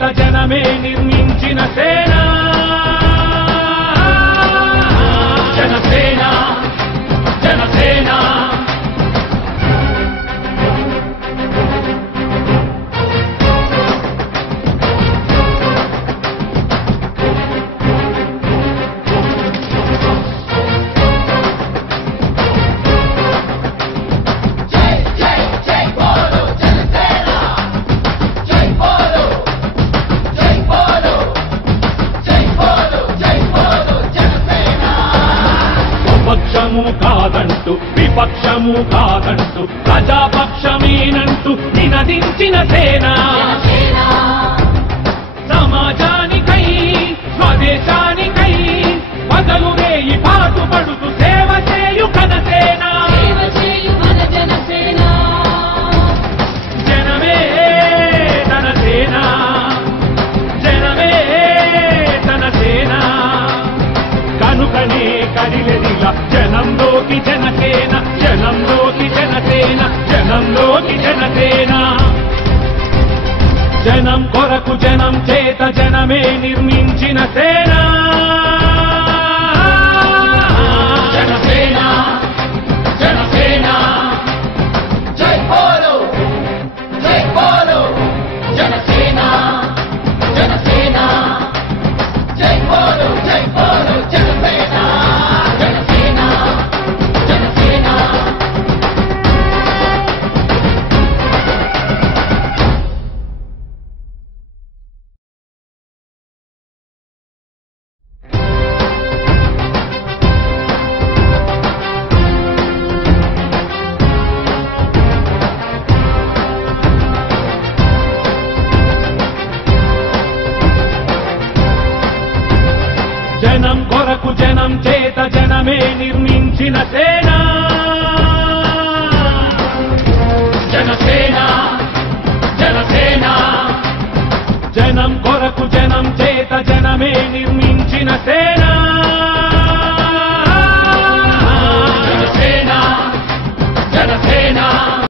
చేత జనమే నిర్మించిన సేన జనసేన జనసేన పక్షము కాదంటూ విపక్షము కాదంటూ ప్రజాపక్షమేనంటూ నినదించిన సేన సమాజానికై స్వదేశానికై పగలు వేయి పాటుపడుతూ సేవ చేయు కనసేన జనమే తన సేన జనమే తన సేన కనుకనే కదిలెదిలా జనంలోకి జనసేన జనంలోకి జనసేన జనంలోకి జనసేన జనం కొరకు జనం చేత జనమే నిర్మించిన సేన జనసేన జనసేన జై బోలో జనసేన జనసేన జై బోలో జనసేన జనసేన జనసేన జనం కొరకు జనం చేత జనమే నిర్మించిన సేన జనసేన జనసేన జనం కొరకు జనం చేత జనమే నిర్మించిన సేన